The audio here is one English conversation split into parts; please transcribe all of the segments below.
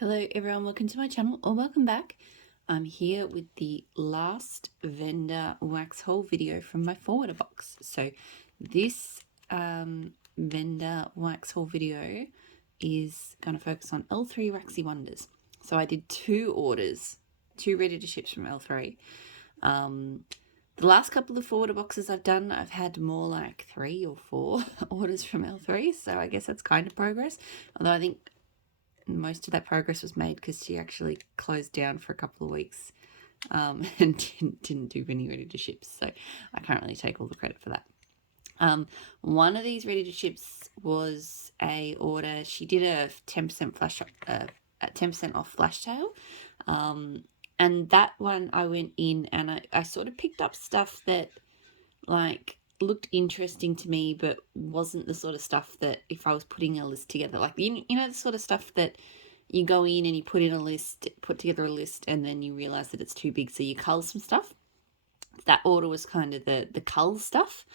Hello everyone, welcome to my channel or welcome back. I'm here with the last vendor wax haul video from my forwarder box. So this vendor wax haul video is going to focus on L3 Waxy Wonders. So I did two orders, two ready to ships from L3. The last couple of forwarder boxes I've done, I've had more like 3 or 4 orders from L3, so I guess that's kind of progress. Although I think most of that progress was made because she actually closed down for a couple of weeks and didn't do any ready to ships, so I can't really take all the credit for that. One of these ready to ships was a order. She did a 10% flash, 10% off flash sale, and that one I went in and I sort of picked up stuff that like looked interesting to me, but wasn't the sort of stuff that if I was putting a list together, like you know the sort of stuff that you go in and you put together a list, and then you realize that it's too big, so you cull some stuff. That order was kind of the cull stuff,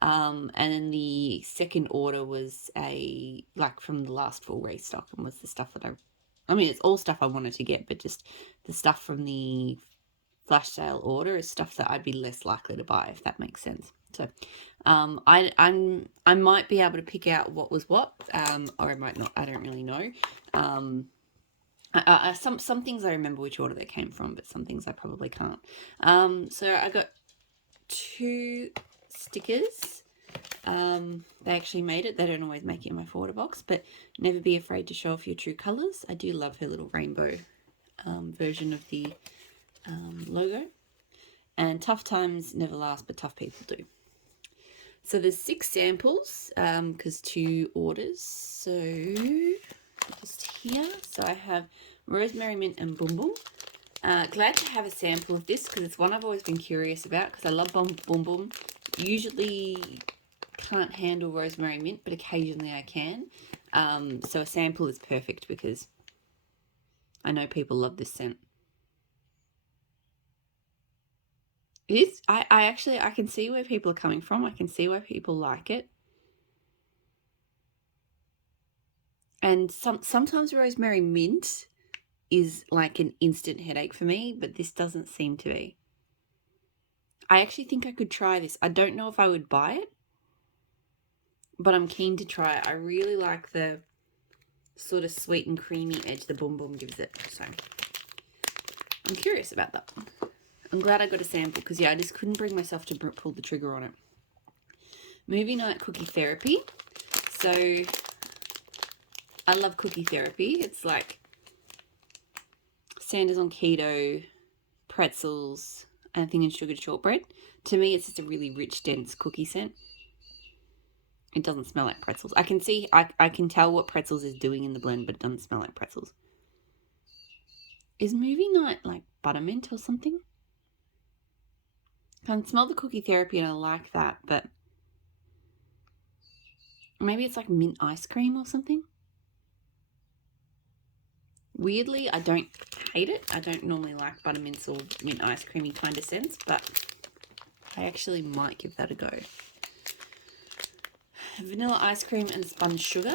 and then the second order was from the last full restock, and was the stuff that I mean it's all stuff I wanted to get, but just the stuff from the flash sale order is stuff that I'd be less likely to buy, if that makes sense. So I might be able to pick out what was what, or I might not. I don't really know. Some things I remember which order they came from, but some things I probably can't. So I got 2 stickers. They actually made it. They don't always make it in my forwarder box, but never be afraid to show off your true colours. I do love her little rainbow version of the logo. And tough times never last, but tough people do. So there's 6 samples because 2 orders. So just here. So I have Rosemary, Mint and Bumble. Glad to have a sample of this because it's one I've always been curious about because I love Bumble. Usually can't handle Rosemary Mint, but occasionally I can. So a sample is perfect because I know people love this scent. It is. I can see where people are coming from. I can see why people like it. And sometimes Rosemary Mint is like an instant headache for me, but this doesn't seem to be. I actually think I could try this. I don't know if I would buy it, but I'm keen to try it. I really like the sort of sweet and creamy edge the Boom Boom gives it. So I'm curious about that one. I'm glad I got a sample because, yeah, I just couldn't bring myself to pull the trigger on it. Movie night cookie therapy. So I love cookie therapy. It's like Sanders on keto, pretzels, anything in sugared shortbread. To me, it's just a really rich, dense cookie scent. It doesn't smell like pretzels. I can tell what pretzels is doing in the blend, but it doesn't smell like pretzels. Is movie night like buttermint or something? I can smell the cookie therapy and I like that, but maybe it's like mint ice cream or something. Weirdly, I don't hate it. I don't normally like buttermints or mint ice creamy kind of scents, but I actually might give that a go. Vanilla ice cream and spun sugar.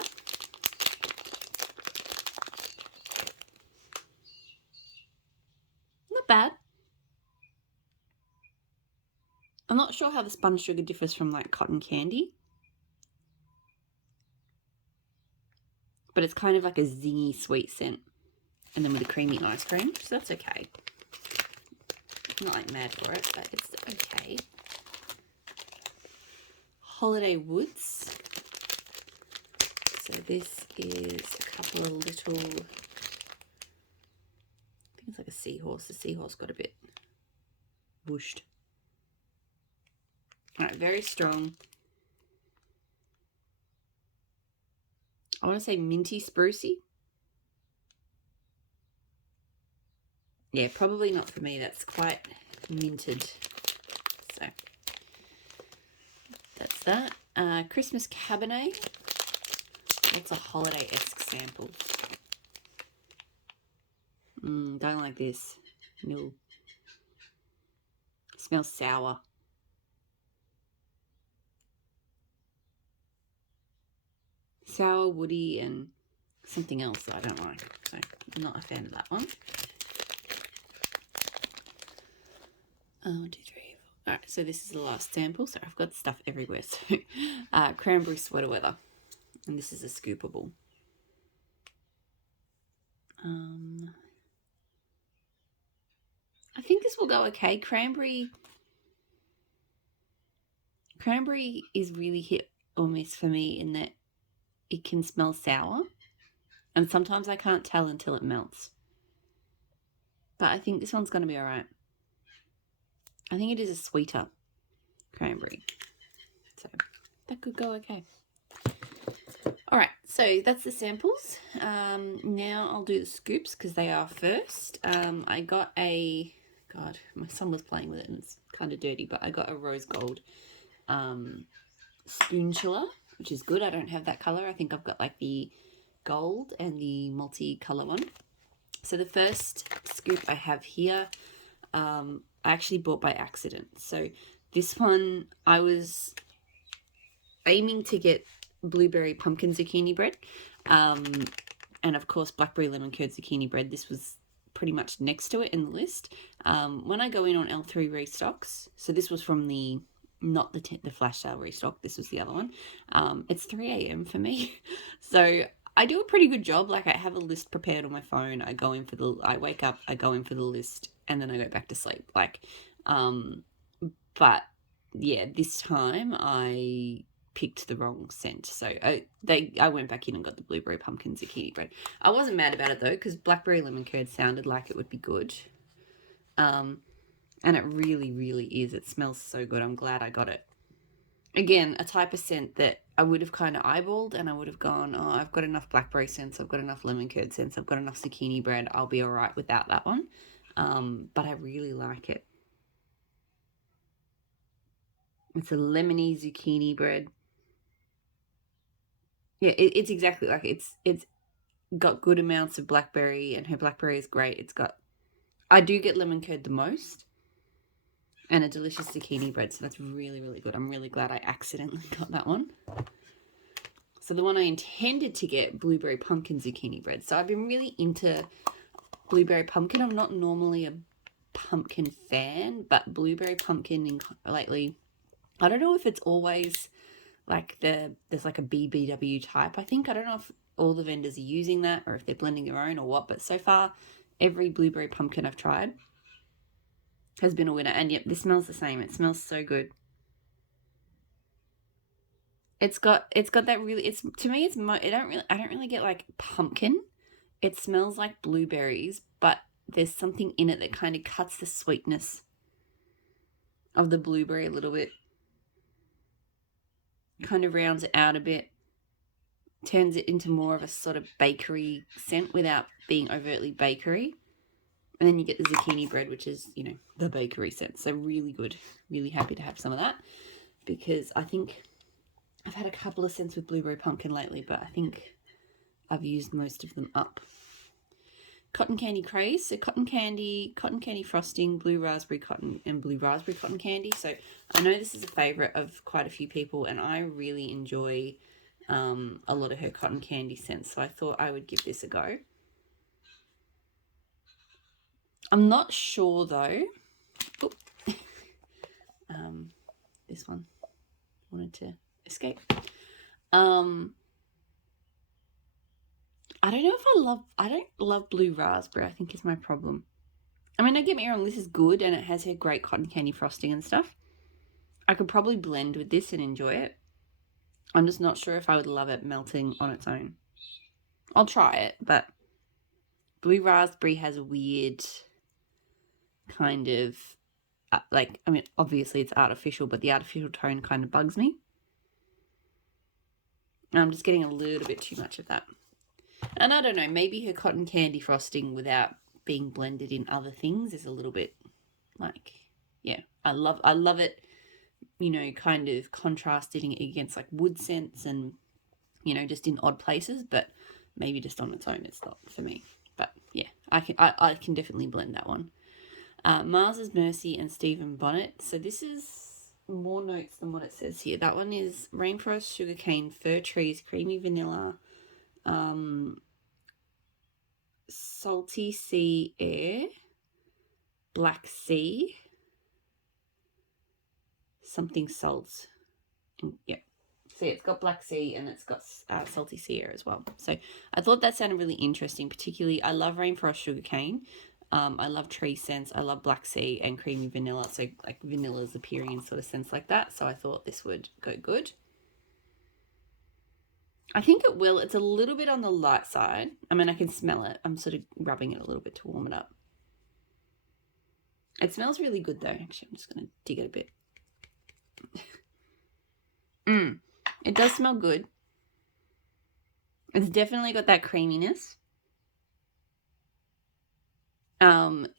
Not bad. I'm not sure how the spun sugar differs from like cotton candy, but it's kind of like a zingy sweet scent, and then with the creamy ice cream, so that's okay. I'm not like mad for it, but it's okay. Holiday Woods. So this is a couple of little, I think it's like a seahorse. The seahorse got a bit whooshed. All right, very strong. I want to say minty sprucey. Yeah, probably not for me. That's quite minted. So that's that. Christmas Cabernet. Lots of holiday-esque samples. Don't like this. No. Smells sour. Sour, woody, and something else that I don't like. So I'm not a fan of that one. 1, 2, 3, 4. All right, so this is the last sample. So I've got stuff everywhere. So Cranberry Sweater Weather. And this is a scoopable. I think this will go okay. Cranberry is really hit or miss for me in that it can smell sour. And sometimes I can't tell until it melts. But I think this one's going to be all right. I think it is a sweeter cranberry. So that could go okay. All right, so that's the samples. Now I'll do the scoops because they are first. I got a, God, my son was playing with it and it's kind of dirty, but I got a rose gold spoonchiller, which is good. I don't have that color. I think I've got like the gold and the multi-color one. So the first scoop I have here, I actually bought by accident. So this one, I was aiming to get blueberry pumpkin zucchini bread, and of course blackberry lemon curd zucchini bread. This was pretty much next to it in the list. When I go in on L3 restocks, so this was from the, not the flash sale restock, this was the other one. It's 3 a.m. for me, so I do a pretty good job. Like, I have a list prepared on my phone. I wake up, I go in for the list, and then I go back to sleep. Like, but yeah, this time I picked the wrong scent. So I went back in and got the blueberry pumpkin zucchini bread. I wasn't mad about it though, because blackberry lemon curd sounded like it would be good. And it really, really is. It smells so good. I'm glad I got it. Again, a type of scent that I would have kind of eyeballed and I would have gone, oh, I've got enough blackberry scents, I've got enough lemon curd scents, I've got enough zucchini bread, I'll be all right without that one. But I really like it. It's a lemony zucchini bread. Yeah, it's exactly like it's got good amounts of blackberry, and her blackberry is great. I do get lemon curd the most, and a delicious zucchini bread, so that's really, really good. I'm really glad I accidentally got that one. So the one I intended to get, blueberry pumpkin zucchini bread. So I've been really into blueberry pumpkin. I'm not normally a pumpkin fan, but blueberry pumpkin lately, I don't know if it's always like there's like a BBW type, I think. I don't know if all the vendors are using that or if they're blending their own or what, but so far every blueberry pumpkin I've tried has been a winner. And yep, this smells the same. It smells so good. It's got that really, it's, to me, it's I don't really get like pumpkin. It smells like blueberries, but there's something in it that kind of cuts the sweetness of the blueberry a little bit. Kind of rounds it out a bit. Turns it into more of a sort of bakery scent without being overtly bakery. And then you get the zucchini bread, which is, you know, the bakery scent. So really good. Really happy to have some of that, because I think I've had a couple of scents with blueberry pumpkin lately, but I think I've used most of them up. Cotton candy craze. So cotton candy frosting, blue raspberry cotton, and blue raspberry cotton candy. So I know this is a favorite of quite a few people, and I really enjoy a lot of her cotton candy scents. So I thought I would give this a go. I'm not sure though. This one wanted to escape. I don't know if I don't love blue raspberry, I think is my problem. I mean, don't get me wrong, this is good and it has her great cotton candy frosting and stuff. I could probably blend with this and enjoy it. I'm just not sure if I would love it melting on its own. I'll try it, but blue raspberry has a weird kind of, like, I mean, obviously it's artificial, but the artificial tone kind of bugs me. And I'm just getting a little bit too much of that. And I don't know, maybe her cotton candy frosting without being blended in other things is a little bit like, yeah, I love it, you know, kind of contrasting it against like wood scents and, you know, just in odd places, but maybe just on its own it's not for me. But yeah, I can definitely blend that one. Mars's Mercy and Stephen Bonnet. So this is more notes than what it says here. That one is rainforest, sugarcane, fir trees, creamy vanilla, salty sea air, black sea, something salts. Yeah. See, it's got black sea and it's got salty sea air as well. So I thought that sounded really interesting. Particularly, I love rainforest sugarcane. I love tree scents. I love black sea and creamy vanilla. So like vanilla's appearing in sort of scents like that. So I thought this would go good. I think it will. It's a little bit on the light side. I mean, I can smell it. I'm sort of rubbing it a little bit to warm it up. It smells really good though. Actually, I'm just going to dig it a bit. It does smell good. It's definitely got that creaminess. To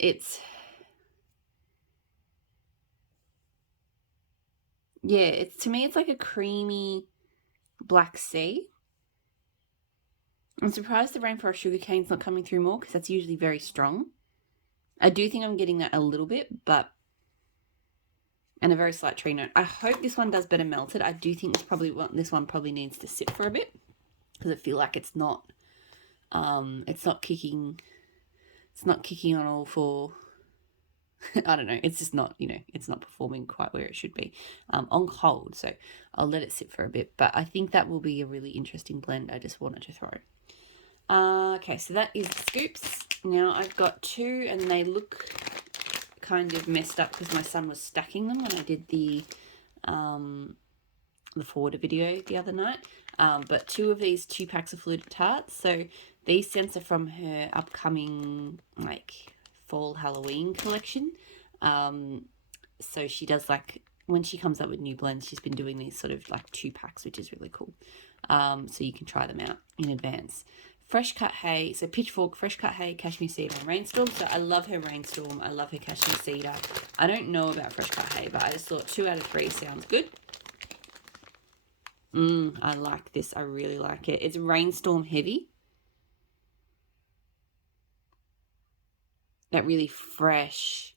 me, it's like a creamy black sea. I'm surprised the rainforest sugarcane's not coming through more because that's usually very strong. I do think I'm getting that a little bit, and a very slight tree note. I hope this one does better melted. I do think this one probably needs to sit for a bit because I feel like it's not kicking on all four. I don't know. It's just not, it's not performing quite where it should be on cold. So I'll let it sit for a bit. But I think that will be a really interesting blend. I just wanted to throw. Okay, so that is the scoops. Now I've got two, and they look kind of messed up because my son was stacking them when I did the forwarder video the other night. But two of these 2 packs of Fluted Hearts. So these scents are from her upcoming fall Halloween collection. So she does when she comes up with new blends, she's been doing these sort of 2 packs, which is really cool. So you can try them out in advance. Fresh cut hay, so pitchfork, fresh cut hay, cashmere cedar, and rainstorm. So I love her rainstorm. I love her cashmere cedar. I don't know about fresh cut hay, but I just thought 2 out of 3 sounds good. I like this. I really like it. It's rainstorm heavy. That really fresh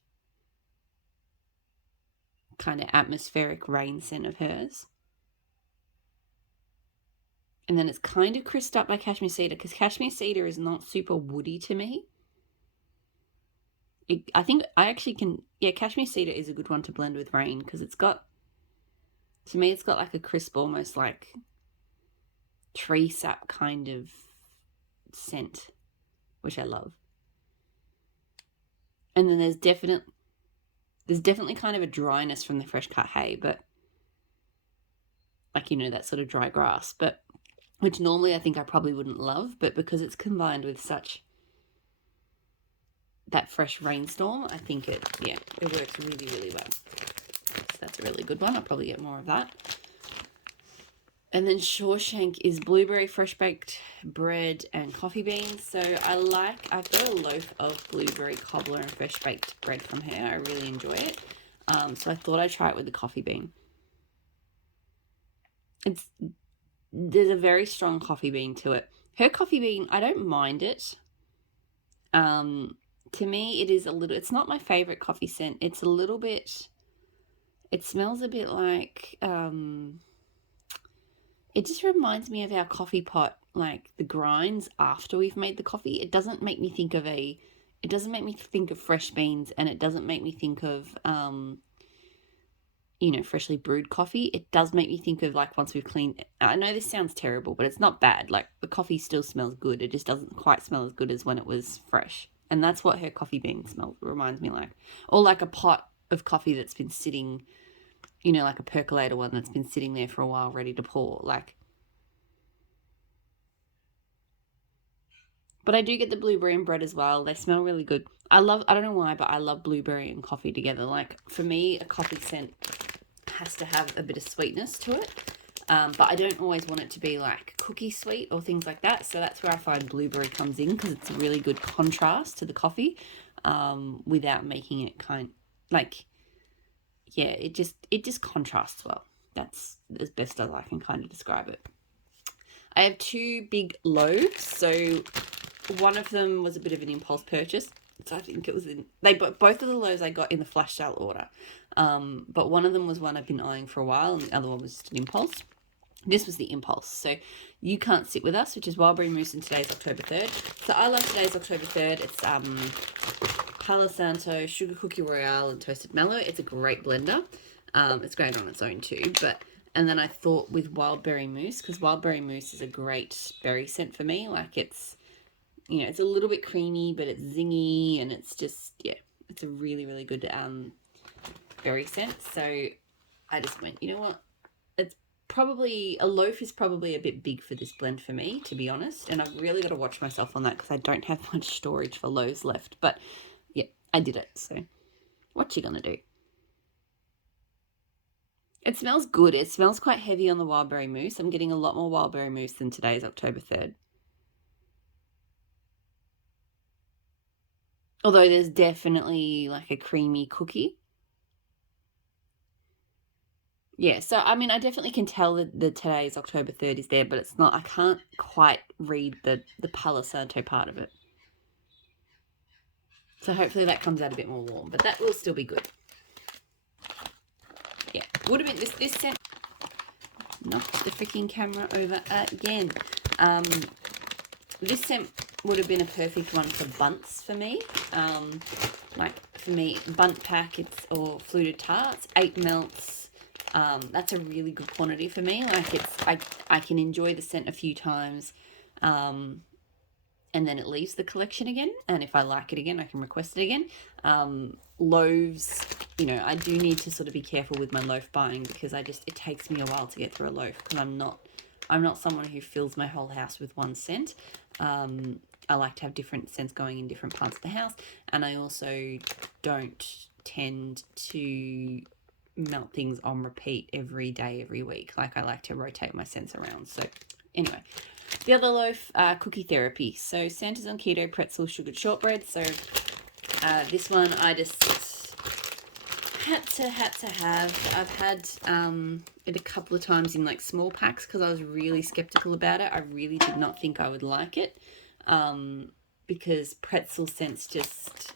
kind of atmospheric rain scent of hers. And then it's kind of crisped up by cashmere cedar because cashmere cedar is not super woody to me. Cashmere cedar is a good one to blend with rain because it's got a crisp, almost like tree sap kind of scent, which I love. And then there's definitely kind of a dryness from the fresh cut hay, but that sort of dry grass, but which normally I think I probably wouldn't love, but because it's combined with such that fresh rainstorm, I think it works really, really well. So that's a really good one. I'll probably get more of that. And then Shawshank is blueberry fresh baked bread and coffee beans. So I've got a loaf of blueberry cobbler and fresh baked bread from her. I really enjoy it. So I thought I'd try it with the coffee bean. There's a very strong coffee bean to it. Her coffee bean, I don't mind it. To me, it's not my favorite coffee scent. It smells a bit like, it just reminds me of our coffee pot, the grinds after we've made the coffee. It doesn't make me think of fresh beans, and it doesn't make me think of, freshly brewed coffee. It does make me think of once we've cleaned. I know this sounds terrible, but it's not bad. The coffee still smells good. It just doesn't quite smell as good as when it was fresh. And that's what her coffee bean smell reminds me like. Or like a pot of coffee that's been sitting, like a percolator one that's been sitting there for a while ready to pour. But I do get the blueberry and bread as well. They smell really good. I don't know why, but I love blueberry and coffee together. For me, a coffee scent has to have a bit of sweetness to it. But I don't always want it to be cookie sweet or things like that. So that's where I find blueberry comes in because it's a really good contrast to the coffee without making it it just contrasts well. That's as best as I can kind of describe it. I have 2 big loaves. So one of them was a bit of an impulse purchase. So I think it was both of the loaves I got in the flash sale order. But one of them was one I've been eyeing for a while, and the other one was just an impulse. This was the impulse. So You Can't Sit With Us, which is Wildberry Mousse, and today's October 3rd. So I love today's October 3rd. It's Palo Santo, Sugar Cookie Royale, and Toasted Mallow. It's a great blender. It's great on its own too. And then I thought with Wildberry Mousse, because Wildberry Mousse is a great berry scent for me. Like it's, it's a little bit creamy, but it's zingy, and it's just, it's a really, really good berry scent. So I just went, you know what? It's probably, a loaf is probably a bit big for this blend for me, to be honest. And I've really got to watch myself on that because I don't have much storage for loaves left. But yeah, I did it. So what you gonna do? It smells good. It smells quite heavy on the Wildberry Mousse. I'm getting a lot more Wildberry Mousse than today's October 3rd. Although there's definitely like a creamy cookie. Yeah, so I mean, I definitely can tell that today's October 3rd is there, but it's not, I can't quite read the Palo Santo part of it. So hopefully that comes out a bit more warm, but that will still be good. Yeah, would have been this scent. Knocked the freaking camera over again. This scent would have been a perfect one for bunts for me. Like for me, Bundt Pack, or Fluted Hearts, 8 melts. That's a really good quantity for me. Like I can enjoy the scent a few times, and then it leaves the collection again. And if I like it again, I can request it again. Loaves, I do need to sort of be careful with my loaf buying because it takes me a while to get through a loaf because I'm not someone who fills my whole house with one scent. I like to have different scents going in different parts of the house, and I also don't tend to melt things on repeat every day, every week. Like I like to rotate my scents around. So anyway, the other loaf, Cookie Therapy. So Santa's on keto, pretzel, sugared shortbread. So this one I just had to have. I've had it a couple of times in like small packs because I was really skeptical about it. I really did not think I would like it because pretzel scents just,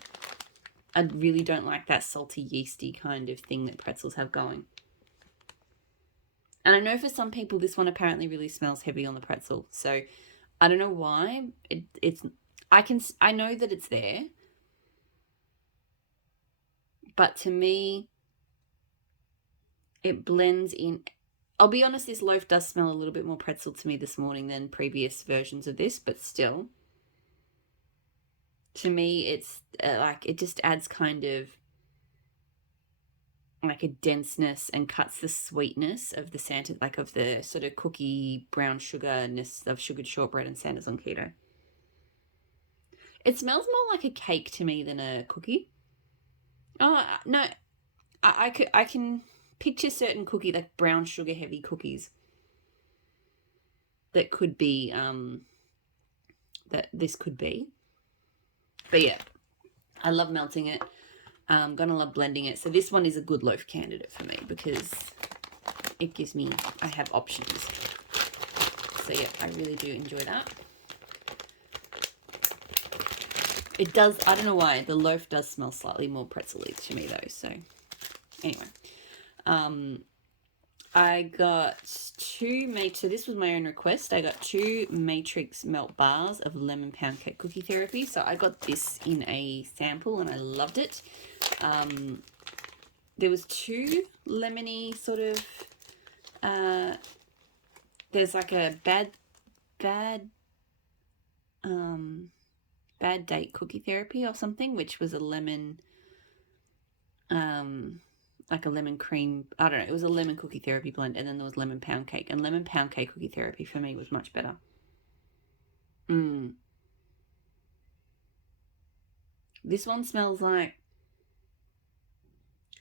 I really don't like that salty, yeasty kind of thing that pretzels have going. And I know for some people this one apparently really smells heavy on the pretzel. So I don't know why. I know that it's there. But to me, it blends in. I'll be honest, this loaf does smell a little bit more pretzel to me this morning than previous versions of this, but still. To me, it's like it just adds kind of like a denseness and cuts the sweetness of the Santa, like of the sort of cookie brown sugarness of sugared shortbread and Santa's on keto. It smells more like a cake to me than a cookie. Oh no, I can picture certain cookie, like brown sugar heavy cookies that could be that this could be. But yeah, I love melting it. I'm gonna love blending it. So this one is a good loaf candidate for me because it gives me, I have options. So yeah, I really do enjoy that. It does, I don't know why, the loaf does smell slightly more pretzel-y to me though. So anyway, I got so this was my own request. I got 2 Matrix melt bars of lemon pound cake cookie therapy. So I got this in a sample and I loved it. There was 2 lemony sort of, there's like a bad date cookie therapy or something, which was a lemon, like a lemon cream, I don't know, it was a lemon cookie therapy blend, and then there was lemon pound cake, and lemon pound cake cookie therapy for me was much better. This one smells like,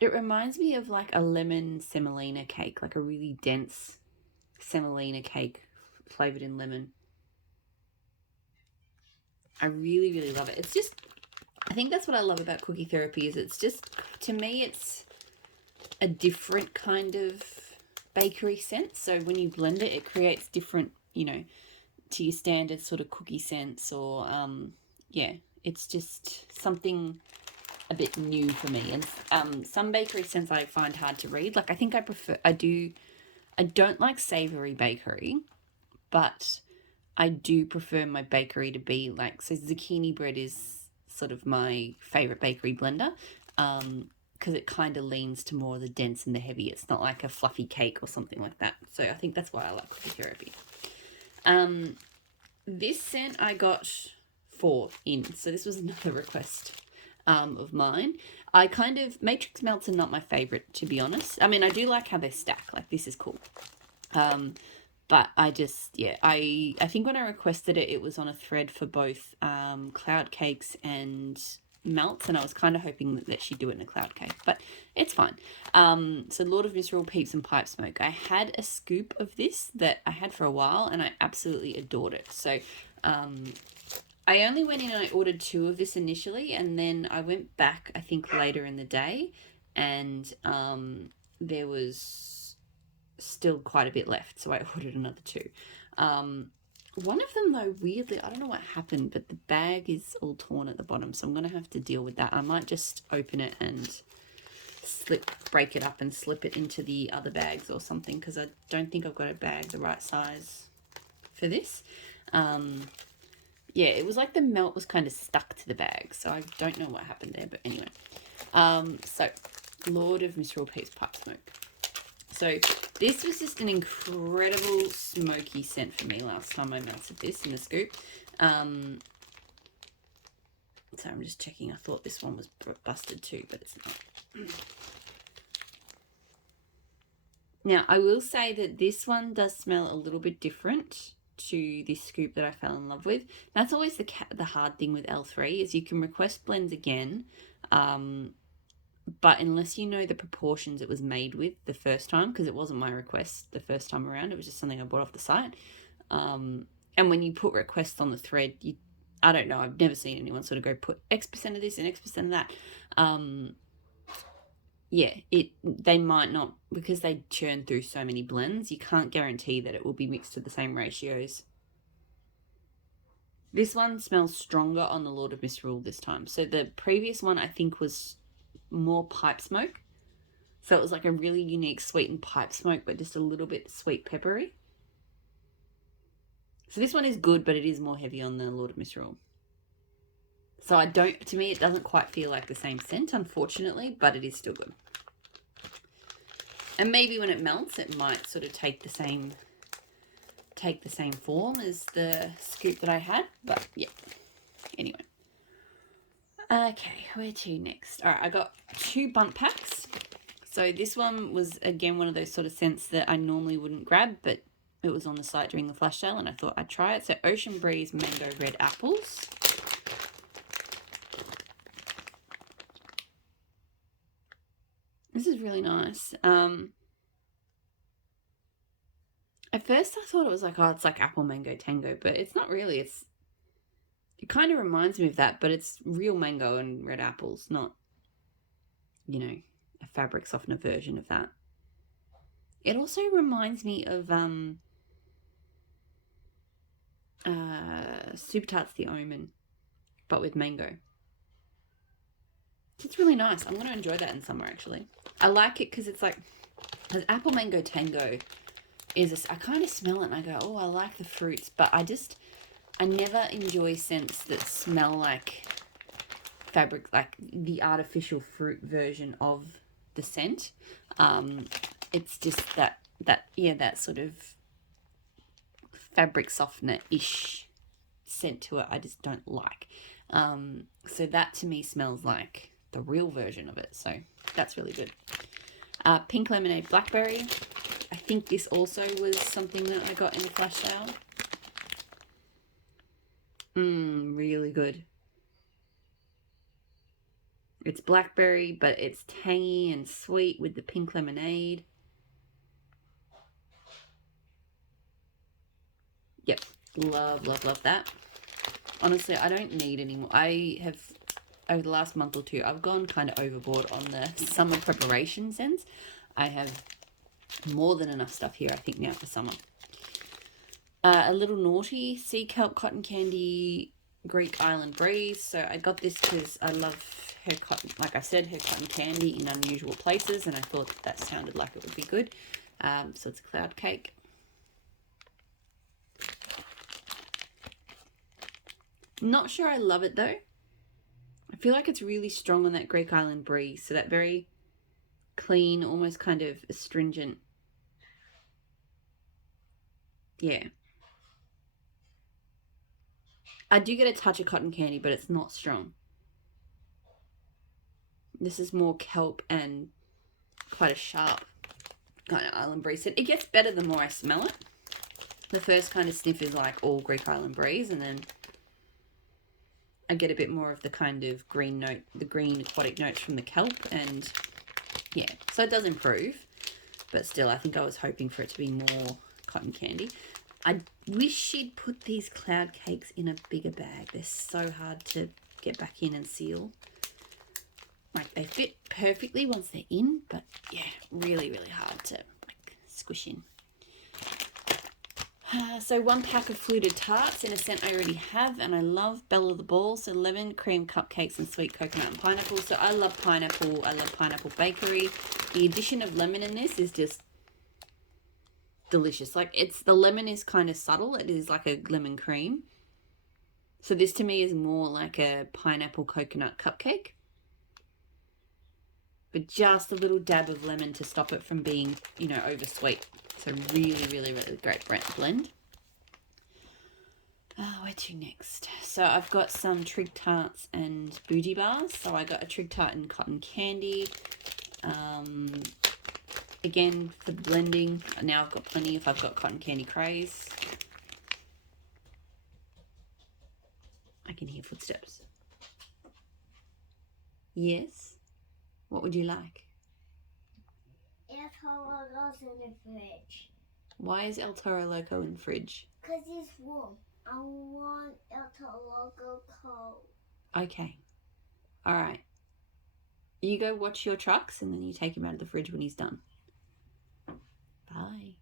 it reminds me of like a lemon semolina cake, like a really dense semolina cake flavored in lemon. I really, really love it. It's just, I think that's what I love about cookie therapy is it's just, to me, it's a different kind of bakery scent. So when you blend it, it creates different, to your standard sort of cookie scents or, yeah, it's just something a bit new for me. And some bakery scents I find hard to read. Like I think I I don't like savory bakery, but I do prefer my bakery to be like, so zucchini bread is sort of my favorite bakery blender, because it kind of leans to more of the dense and the heavy. It's not like a fluffy cake or something like that. So I think that's why I like coffee therapy. This scent I got 4 in, so this was another request of mine. I kind of, Matrix melts are not my favorite, to be honest. I mean, I do like how they stack, like this is cool. But I just, yeah, I think when I requested it, it was on a thread for both cloud cakes and melts, and I was kind of hoping that she'd do it in a cloud cake, but it's fine. So Lord of Misrule Peeps and Pipe Smoke. I had a scoop of this that I had for a while, and I absolutely adored it. So I only went in and I ordered 2 of this initially, and then I went back, I think, later in the day, and there was still quite a bit left, so I ordered another 2. One of them, though, weirdly, I don't know what happened, but the bag is all torn at the bottom, so I'm going to have to deal with that. I might just open it and break it up and slip it into the other bags or something, because I don't think I've got a bag the right size for this. Yeah, it was like the melt was kind of stuck to the bag, so I don't know what happened there, but anyway. So, Lord of Misrule Peeps Pipe Smoke. So, this was just an incredible smoky scent for me last time I melted this in the scoop. So, I'm just checking. I thought this one was busted too, but it's not. Now, I will say that this one does smell a little bit different to this scoop that I fell in love with. That's always the hard thing with L3 is you can request blends again, but unless you know the proportions it was made with the first time, because it wasn't my request the first time around, it was just something I bought off the site. And when you put requests on the thread, I don't know, I've never seen anyone sort of go put X% of this and X% of that. Yeah, they might not, because they churn through so many blends, you can't guarantee that it will be mixed to the same ratios. This one smells stronger on the Lord of Misrule this time. So the previous one I think was more pipe smoke. So it was like a really unique sweetened pipe smoke, but just a little bit sweet peppery. So this one is good, but it is more heavy on the Lord of Misrule. So to me, it doesn't quite feel like the same scent, unfortunately, but it is still good. And maybe when it melts, it might sort of take the same form as the scoop that I had, but yeah. Anyway. Okay, where to next? All right, I got 2 Bundt Packs. So this one was, again, one of those sort of scents that I normally wouldn't grab, but it was on the site during the flash sale, and I thought I'd try it. So Ocean Breeze Mango Red Apples. This is really nice. At first I thought it was like, oh, it's like apple mango tango, but it's not really. It kind of reminds me of that, but it's real mango and red apples, not, a fabric softener version of that. It also reminds me of Super Tarts The Omen, but with mango. It's really nice. I'm going to enjoy that in summer, actually. I like it because it's like, because apple mango tango I kind of smell it and I go, oh, I like the fruits, but I never enjoy scents that smell like fabric, like the artificial fruit version of the scent. It's just that sort of fabric softener-ish scent to it I just don't like. So that to me smells like the real version of it, so that's really good. Pink Lemonade Blackberry. I think this also was something that I got in the flash sale. Really good. It's blackberry, but it's tangy and sweet with the pink lemonade. Yep, love that. Honestly, I don't need any more. I have, over the last month or 2, I've gone kind of overboard on the summer preparation scents. I have more than enough stuff here, I think, now for summer. A Little Naughty Sea Kelp Cotton Candy Greek Island Breeze. So I got this because I love her cotton, like I said, her cotton candy in unusual places, and I thought that sounded like it would be good. So it's a cloud cake. Not sure I love it though. I feel like it's really strong on that Greek Island brie, so that very clean, almost kind of astringent. Yeah. I do get a touch of cotton candy, but it's not strong. This is more kelp and quite a sharp kind of island brie. So it gets better the more I smell it. The first kind of sniff is like all Greek Island bries, and then I get a bit more of the kind of green note, the green aquatic notes from the kelp, and yeah, so it does improve, but still I think I was hoping for it to be more cotton candy. I wish she'd put these cloud cakes in a bigger bag. They're so hard to get back in and seal. Like, they fit perfectly once they're in, but yeah, really, really hard to like squish in. So 1 pack of Fluted Hearts in a scent I already have, and I love Bella the Ball. So lemon, cream cupcakes, and sweet coconut and pineapple. So I love pineapple. I love pineapple bakery. The addition of lemon in this is just delicious. Like, the lemon is kind of subtle. It is like a lemon cream. So this to me is more like a pineapple coconut cupcake, but just a little dab of lemon to stop it from being, you know, over sweet. So really, really, really great blend. Where to next? So I've got some Trig Tarts and Bougie Bars. So I got a Trig Tart and cotton candy. Again, for the blending, now I've got plenty if I've got cotton candy Craze. I can hear footsteps. Yes? What would you like? El Toro Loco's in the fridge. Why is El Toro Loco in the fridge? Because he's warm. I want El Toro Loco cold. Okay. All right. You go watch your trucks and then you take him out of the fridge when he's done. Bye.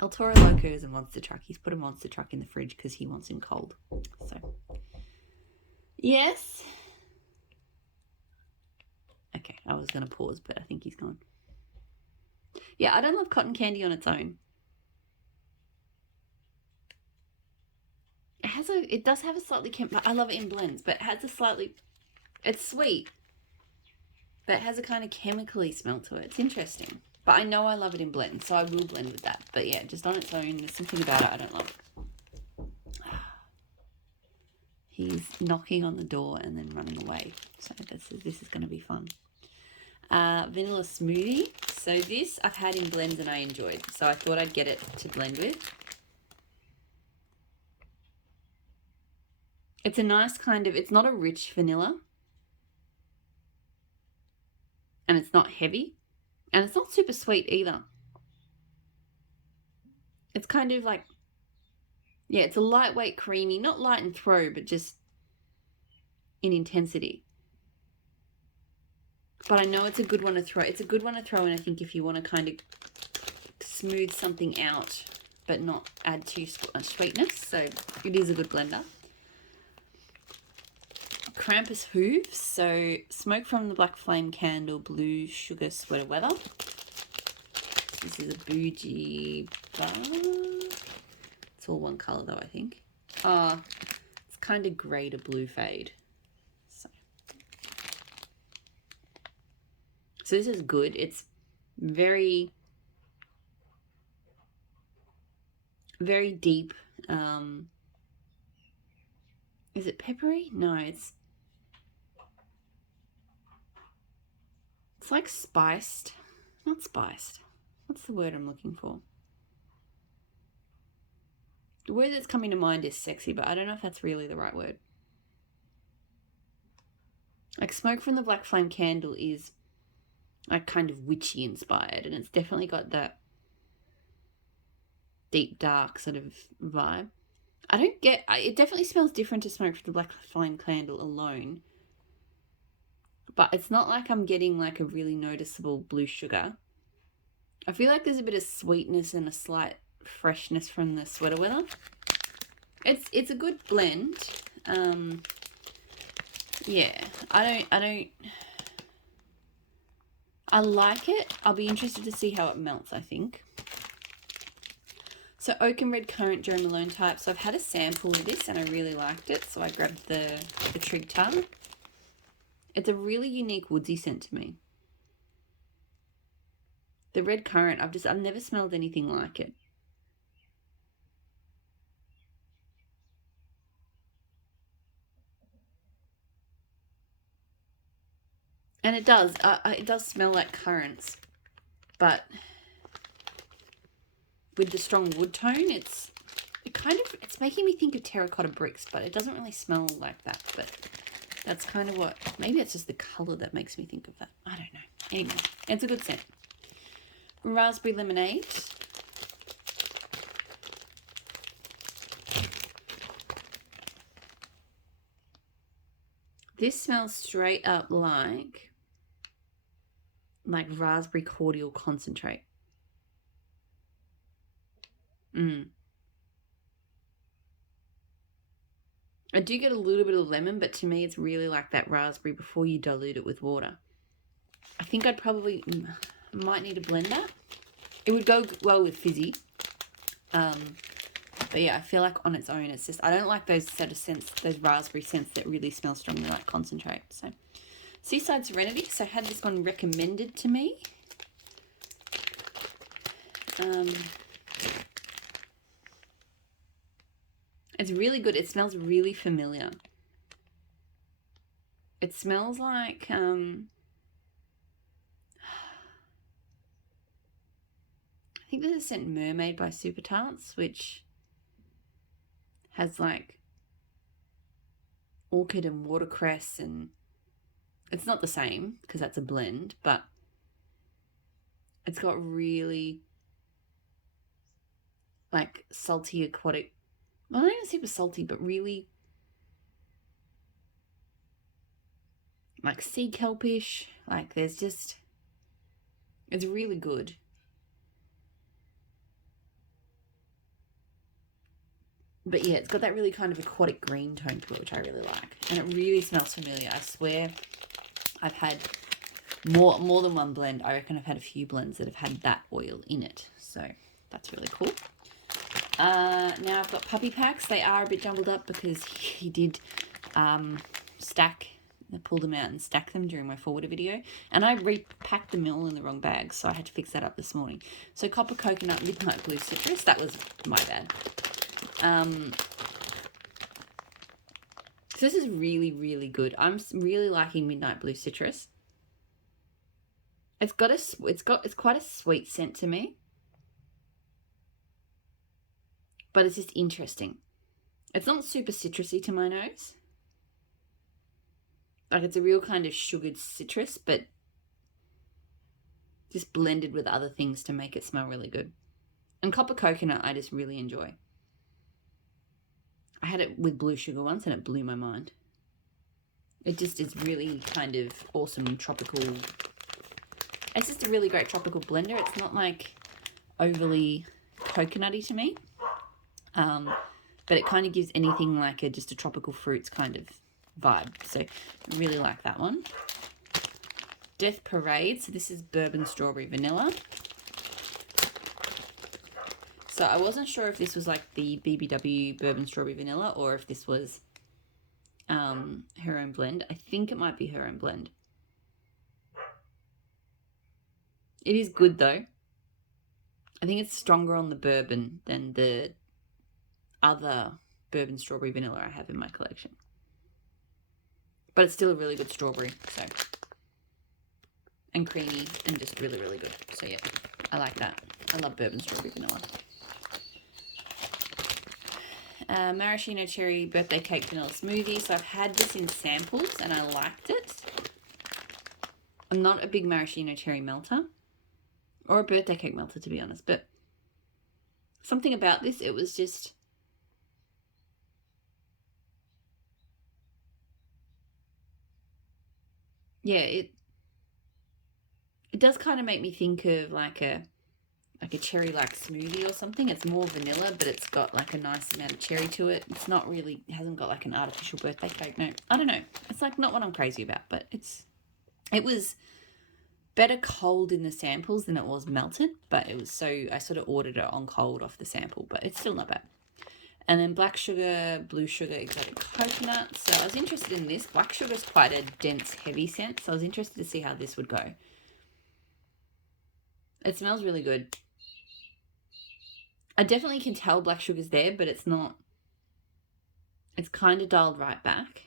El Toro Loco is a monster truck. He's put a monster truck in the fridge because he wants him cold. So, yes. Okay, I was going to pause, but I think he's gone. Yeah, I don't love cotton candy on its own. It does have a slightly I love it in blends, but it has a slightly, it's sweet, but it has a kind of chemically smell to it. It's interesting, but I know I love it in blends, so I will blend with that. But yeah, just on its own, there's something about it I don't love. He's knocking on the door and then running away, so this is going to be fun. Vanilla smoothie. So this I've had in blends and I enjoyed, so I thought I'd get it to blend with. It's a nice kind of, it's not a rich vanilla, and it's not heavy, and it's not super sweet either. It's kind of like, yeah, it's a lightweight creamy, not light in throw, but just in intensity. But I know it's a good one to throw. It's a good one to throw in, I think, if you want to kind of smooth something out, but not add too sweetness. So it is a good blender. Krampus hooves. So smoke from the black flame candle, blue sugar sweater weather. This is a bougie bar. It's all one colour though, I think. It's kind of grey to blue fade. So this is good. It's very, very deep. Is it peppery? No, it's like spiced. Not spiced. What's the word I'm looking for? The word that's coming to mind is sexy, but I don't know if that's really the right word. Like smoke from the black flame candle is like kind of witchy inspired, and it's definitely got that deep dark sort of vibe. It definitely smells different to smoke from the black flame candle alone, but it's not like I'm getting like a really noticeable blue sugar. I feel like there's a bit of sweetness and a slight freshness from the sweater weather. It's a good blend. Yeah, I I like it. I'll be interested to see how it melts, I think. So oak and red currant Joe Malone type. So I've had a sample of this and I really liked it. So I grabbed the trig tongue. It's a really unique woodsy scent to me. The red currant, I've never smelled anything like it. And it does smell like currants, but with the strong wood tone, it's making me think of terracotta bricks, but it doesn't really smell like that. But that's kind of what, maybe it's just the color that makes me think of that. I don't know. Anyway, it's a good scent. Raspberry lemonade. This smells straight up like raspberry cordial concentrate. I do get a little bit of lemon, but to me it's really like that raspberry before you dilute it with water. I think I'd probably might need a blender. It would go well with fizzy. But yeah, I feel like on its own, it's just, I don't like those sort of scents, those raspberry scents that really smell strongly like concentrate. So Seaside Serenity. So I had this one recommended to me. It's really good. It smells really familiar. It smells like I think there's a scent Mermaid by Super Tarts, which has like orchid and watercress, and it's not the same because that's a blend, but it's got really like salty aquatic, well, not even super salty, but really like sea kelpish. Like there's just, it's really good. But yeah, it's got that really kind of aquatic green tone to it, which I really like. And it really smells familiar. I swear I've had more than one blend. I reckon I've had a few blends that have had that oil in it. So that's really cool. Now I've got puppy packs. They are a bit jumbled up because he did stack. I pulled them out and stacked them during my forwarder video. And I repacked them all in the wrong bag, so I had to fix that up this morning. So copper coconut, midnight blue citrus. That was my bad. So this is really, really good. I'm really liking midnight blue citrus. It's quite a sweet scent to me, but it's just interesting. It's not super citrusy to my nose. Like it's a real kind of sugared citrus, but just blended with other things to make it smell really good. And copper coconut, I just really enjoy. I had it with blue sugar once and it blew my mind. It just is really kind of awesome tropical. It's just a really great tropical blender. It's not like overly coconutty to me. But it kind of gives anything like just a tropical fruits kind of vibe. So I really like that one. Death Parade. So this is bourbon strawberry vanilla. So I wasn't sure if this was like the BBW bourbon strawberry vanilla or if this was her own blend. I think it might be her own blend. It is good though. I think it's stronger on the bourbon than the other bourbon strawberry vanilla I have in my collection. But it's still a really good strawberry, so, and creamy and just really, really good. So yeah, I like that. I love bourbon strawberry vanilla. Maraschino cherry birthday cake vanilla smoothie. So I've had this in samples and I liked it. I'm not a big maraschino cherry melter or a birthday cake melter, to be honest, but something about this, it was just, yeah, it does kind of make me think of like a cherry like smoothie or something. It's more vanilla, but it's got like a nice amount of cherry to it. It's not really, it hasn't got like an artificial birthday cake. No, I don't know. It's like not what I'm crazy about, but it was better cold in the samples than it was melted, but it was so, I sort of ordered it on cold off the sample, but it's still not bad. And then black sugar, blue sugar, exotic coconut. So I was interested in this. Black sugar is quite a dense, heavy scent, so I was interested to see how this would go. It smells really good. I definitely can tell black sugar's there, but it's not, it's kind of dialed right back.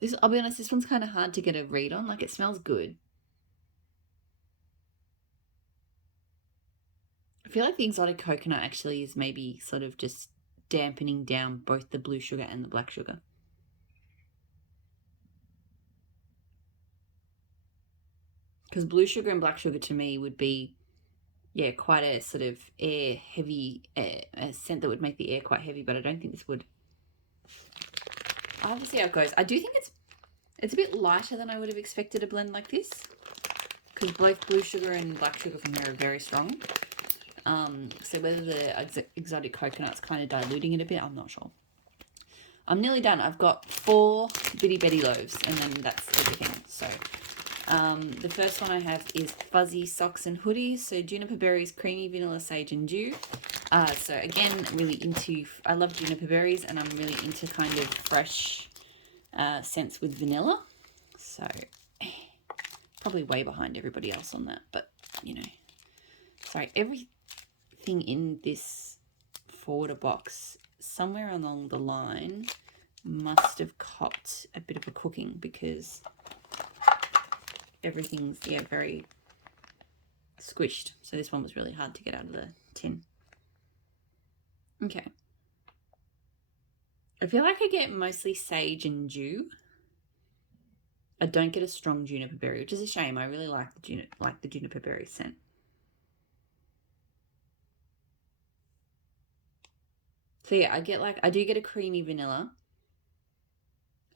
This, I'll be honest, this one's kind of hard to get a read on. Like, it smells good. I feel like the exotic coconut actually is maybe sort of just dampening down both the blue sugar and the black sugar. Because blue sugar and black sugar to me would be, yeah, quite a sort of air heavy, a scent that would make the air quite heavy, but I don't think this would. I'll have to see how it goes. I do think it's a bit lighter than I would have expected a blend like this, because both blue sugar and black sugar from here are very strong. So whether the exotic coconut's kind of diluting it a bit, I'm not sure. I'm nearly done. I've got 4 bitty betty loaves, and then that's everything. So the first one I have is fuzzy socks and hoodies. So juniper berries, creamy vanilla, sage and dew. So again, really into, I love juniper berries, and I'm really into kind of fresh scents with vanilla. So probably way behind everybody else on that, but you know, sorry, everything in this forwarder box somewhere along the line must have copped a bit of a cooking, because everything's, yeah, very squished. So this one was really hard to get out of the tin. Okay. I feel like I get mostly sage and dew. I don't get a strong juniper berry, which is a shame. I really like the juniper berry scent. So yeah, I do get a creamy vanilla,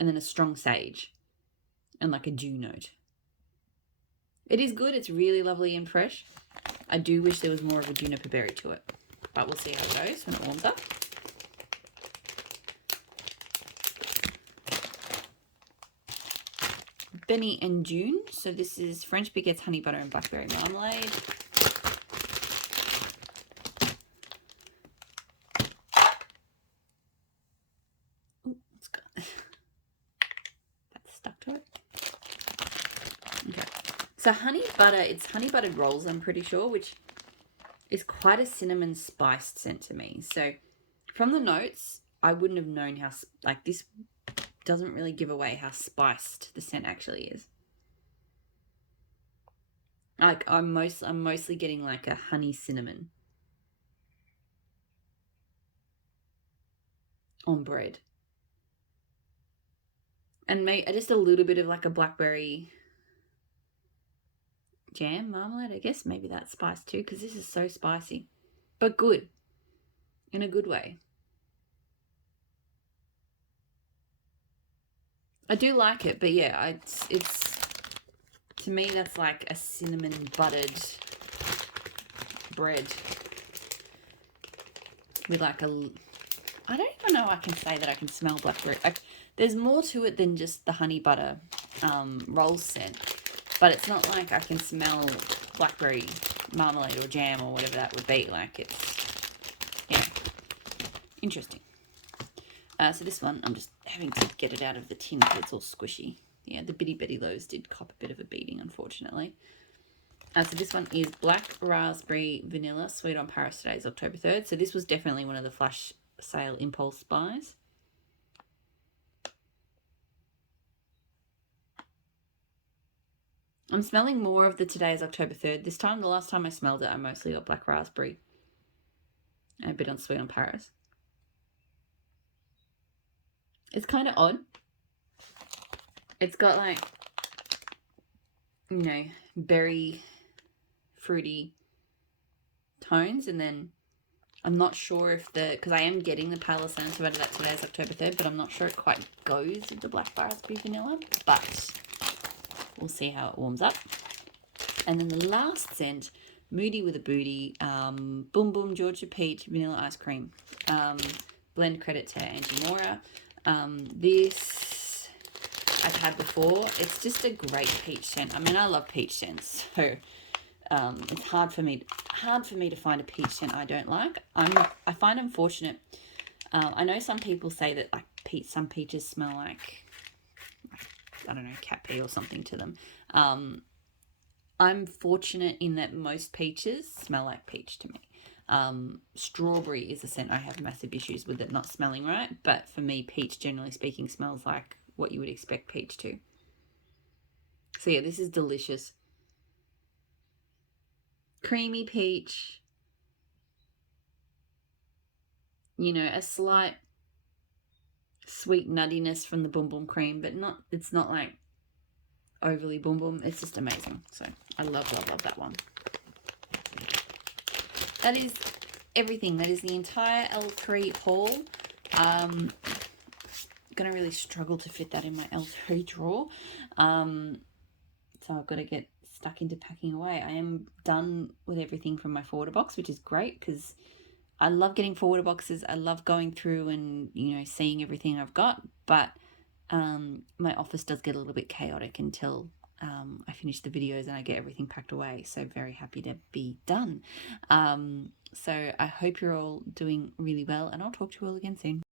and then a strong sage, and like a dew note. It is good. It's really lovely and fresh. I do wish there was more of a juniper berry to it, but we'll see how it goes when it warms up. Benny and June. So this is French Pickets, honey butter and blackberry marmalade. Ooh, it's got that's stuck to it. Okay. So honey butter, it's honey buttered rolls, I'm pretty sure, which is quite a cinnamon spiced scent to me. So from the notes, I wouldn't have known how, like, this doesn't really give away how spiced the scent actually is. Like, I'm mostly getting like a honey cinnamon on bread, and just a little bit of like a blackberry jam marmalade, I guess. Maybe that's spice too, because this is so spicy, but good, in a good way. I do like it, but yeah, it's to me that's like a cinnamon buttered bread with like a, I don't even know I can say that I can smell blackberry. There's more to it than just the honey butter roll scent, but it's not like I can smell blackberry marmalade or jam or whatever that would be. Like, it's, yeah, interesting. So this one, I'm just having to get it out of the tin because it's all squishy. Yeah, the bitty betty loaves did cop a bit of a beating, unfortunately. So this one is black raspberry vanilla, sweet on Paris. Today's October 3rd. So this was definitely one of the flash sale impulse buys. I'm smelling more of the Today's October 3rd. This time, the last time I smelled it, I mostly got black raspberry and a bit on sweet on Paris. It's kind of odd. It's got like, you know, berry, fruity tones, and then I'm not sure if because I am getting the Palo Santo out of that Today's October 3rd, but I'm not sure it quite goes with the black raspberry vanilla, but we'll see how it warms up. And then the last scent, Moody with a Booty, Boom Boom Georgia Peach Vanilla Ice Cream. Blend credit to Auntie Nora. This I've had before. It's just a great peach scent. I mean, I love peach scents, so it's hard for me to find a peach scent I don't like. I find I'm fortunate. I know some people say that like some peaches smell like I don't know, cat pee or something to them. I'm fortunate in that most peaches smell like peach to me. Strawberry is a scent I have massive issues with it not smelling right, but for me, peach, generally speaking, smells like what you would expect peach to. So yeah, this is delicious. Creamy peach. You know, a slight sweet nuttiness from the Bum cream, but it's not like overly Bum. It's just amazing. So I love that one. That is everything. That is the entire L3 haul. Gonna really struggle to fit that in my L3 drawer. So I've got to get stuck into packing away. I am done with everything from my forwarder box, which is great because I love getting forwarder boxes. I love going through and, you know, seeing everything I've got, but my office does get a little bit chaotic until I finish the videos and I get everything packed away. So very happy to be done. So I hope you're all doing really well, and I'll talk to you all again soon.